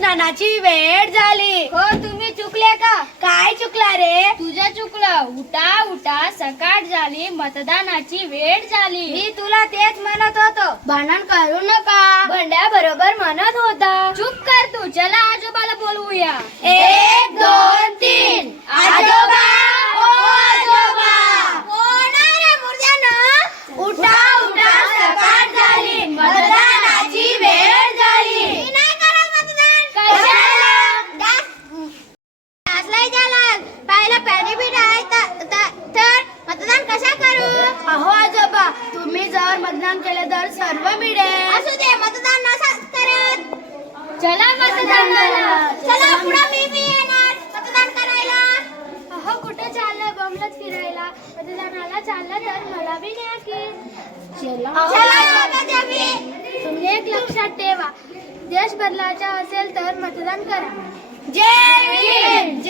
मतदानाची वेळ झाली. हो तुम्ही चुकले का? काय चुकला रे? तुझं चुकलं. उठा उठा. सकाळ झाली. मतदानाची वेळ झाली. मी तुला तेच म्हणत होतो. भांडण करू नका. भंड्या बरोबर म्हणत होता. चुप कर तू. चला आजोबाला बोलवूया. एक दोन तीन आजोबा ओ आजोबा उठा उठा सकाळ झाली मतदानाची वेळ झाली कशाला पॅनिफिट आहे तर मतदान कशा करू? अहो आजोबा तुम्ही जर मतदान केले तर सर्व मिळेल. असू दे मतदान नसाच करत. चला मतदान चला. चला पुढे मी बी येणार. मतदान करायला. अहो कुठे चाललं? बमलत फिरायला. मतदानाला चाललं तर मला बी न्या की. अहो, तुम्ही एक लक्षात ठेवा. देश बदलायचा असेल तर मतदान करा. जय भीम